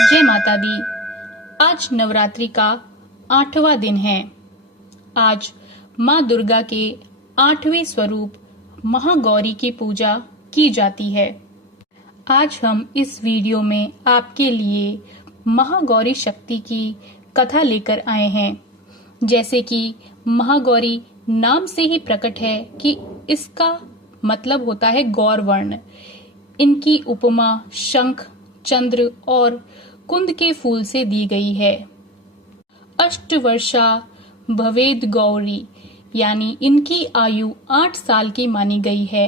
जय माता दी। आज नवरात्रि का 8वां दिन है। आज माँ दुर्गा के 8वें स्वरूप महागौरी की पूजा की जाती है। आज हम इस वीडियो में आपके लिए महागौरी शक्ति की कथा लेकर आए हैं। जैसे कि महागौरी नाम से ही प्रकट है कि इसका मतलब होता है गौर वर्ण। इनकी उपमा शंख, चंद्र और कुंद के फूल से दी गई है। अष्टवर्षा भवेद गौरी, यानी इनकी आयु 8 साल की मानी गई है।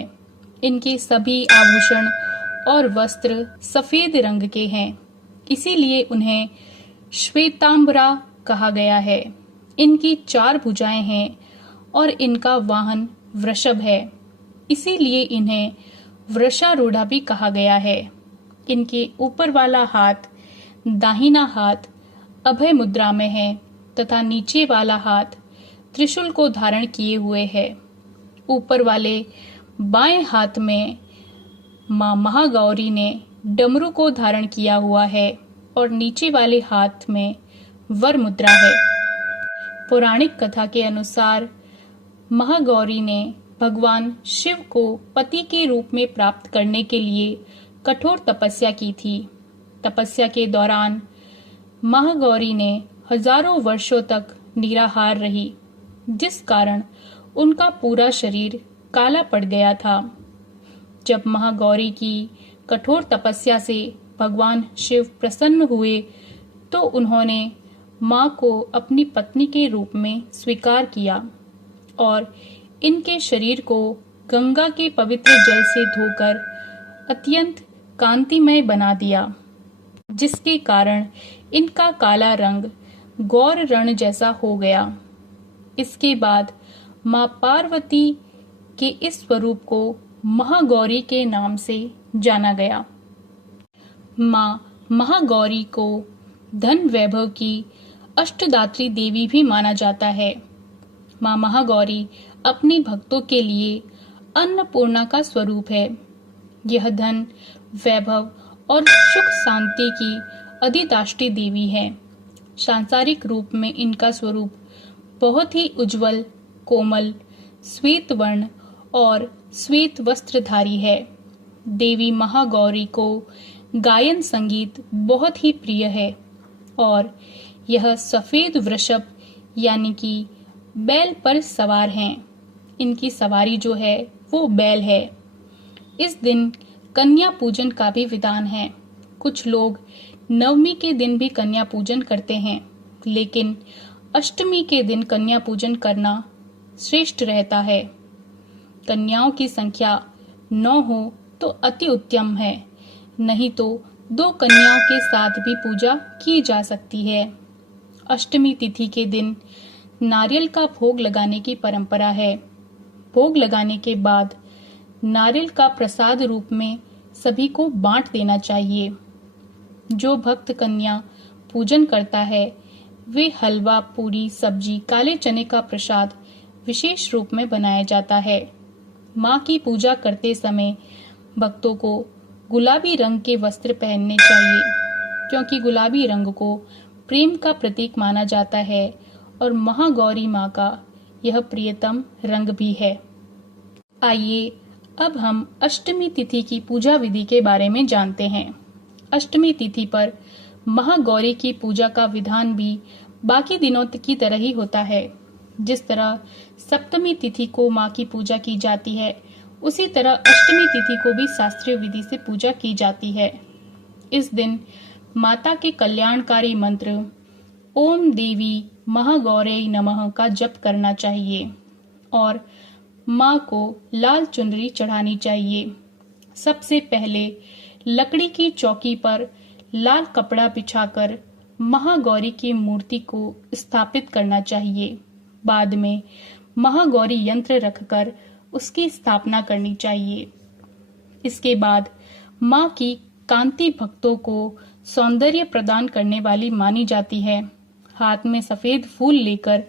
इनके सभी आभूषण और वस्त्र सफेद रंग के हैं, इसीलिए उन्हें श्वेतांबरा कहा गया है। इनकी 4 भुजाएं हैं और इनका वाहन वृषभ है, इसीलिए इन्हें वृषारूढ़ा भी कहा गया है। इनके ऊपर वाला हाथ, दाहिना हाथ अभय मुद्रा में है तथा नीचे वाला हाथ त्रिशूल को धारण किए हुए है। ऊपर वाले बाएं हाथ में मां महागौरी ने डमरू को धारण किया हुआ है और नीचे वाले हाथ में वर मुद्रा है। पौराणिक कथा के अनुसार महागौरी ने भगवान शिव को पति के रूप में प्राप्त करने के लिए कठोर तपस्या की थी। तपस्या के दौरान महागौरी ने हजारों वर्षों तक निराहार रही, जिस कारण उनका पूरा शरीर काला पड़ गया था। जब महागौरी की कठोर तपस्या से भगवान शिव प्रसन्न हुए तो उन्होंने मां को अपनी पत्नी के रूप में स्वीकार किया और इनके शरीर को गंगा के पवित्र जल से धोकर अत्यंत कांतिमय बना दिया, जिसके कारण इनका काला रंग गौर रण जैसा हो गया। इसके बाद मां पार्वती के इस स्वरूप को महागौरी के नाम से जाना गया। मां महागौरी को धन वैभव की अष्टदात्री देवी भी माना जाता है। मां महागौरी अपने भक्तों के लिए अन्नपूर्णा का स्वरूप है। यह धन, वैभव और सुख शांति की अधिष्ठात्री देवी है। सांसारिक रूप में इनका स्वरूप बहुत ही उज्जवल, कोमल, श्वेत वर्ण और श्वेत वस्त्रधारी है। देवी महागौरी को गायन संगीत बहुत ही प्रिय है और यह सफेद वृषभ यानी कि बैल पर सवार हैं। इनकी सवारी जो है वो बैल है। इस दिन कन्या पूजन का भी विधान है। कुछ लोग नवमी के दिन भी कन्या पूजन करते हैं, लेकिन अष्टमी के दिन कन्या पूजन करना श्रेष्ठ रहता है। कन्याओं की संख्या 9 हो तो अति उत्तम है, नहीं तो 2 कन्याओं के साथ भी पूजा की जा सकती है। अष्टमी तिथि के दिन नारियल का भोग लगाने की परंपरा है। भोग लगाने के बाद नारियल का प्रसाद रूप में सभी को बांट देना चाहिए। जो भक्त कन्या पूजन करता है वे हलवा, पूरी, सब्जी, काले चने का प्रसाद विशेष रूप में बनाया जाता है। मां की पूजा करते समय भक्तों को गुलाबी रंग के वस्त्र पहनने चाहिए, क्योंकि गुलाबी रंग को प्रेम का प्रतीक माना जाता है और महागौरी मां का यह प्रियतम रंग भी है। आइए अब हम अष्टमी तिथि की पूजा विधि के बारे में जानते हैं। अष्टमी तिथि पर महागौरी की पूजा का विधान भी बाकी दिनों की तरह ही होता है। जिस तरह सप्तमी तिथि को मां की पूजा की जाती है, उसी तरह अष्टमी तिथि को भी शास्त्रीय विधि से पूजा की जाती है। इस दिन माता के कल्याणकारी मंत्र ओम देवी महागौरये नमः का जप करना चाहिए और मां को लाल चुनरी चढ़ानी चाहिए। सबसे पहले लकड़ी की चौकी पर लाल कपड़ा बिछाकर महागौरी की मूर्ति को स्थापित करना चाहिए। बाद में महागौरी यंत्र रखकर उसकी स्थापना करनी चाहिए। इसके बाद मां की कांति भक्तों को सौंदर्य प्रदान करने वाली मानी जाती है। हाथ में सफेद फूल लेकर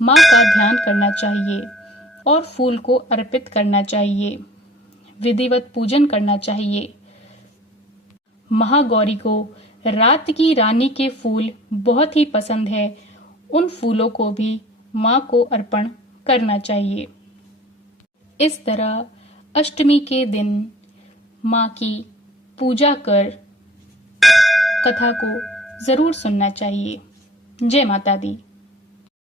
मां का ध्यान करना चाहिए और फूल को अर्पित करना चाहिए। विधिवत पूजन करना चाहिए। महागौरी को रात की रानी के फूल बहुत ही पसंद है, उन फूलों को भी माँ को अर्पण करना चाहिए। इस तरह अष्टमी के दिन माँ की पूजा कर कथा को जरूर सुनना चाहिए। जय माता दी।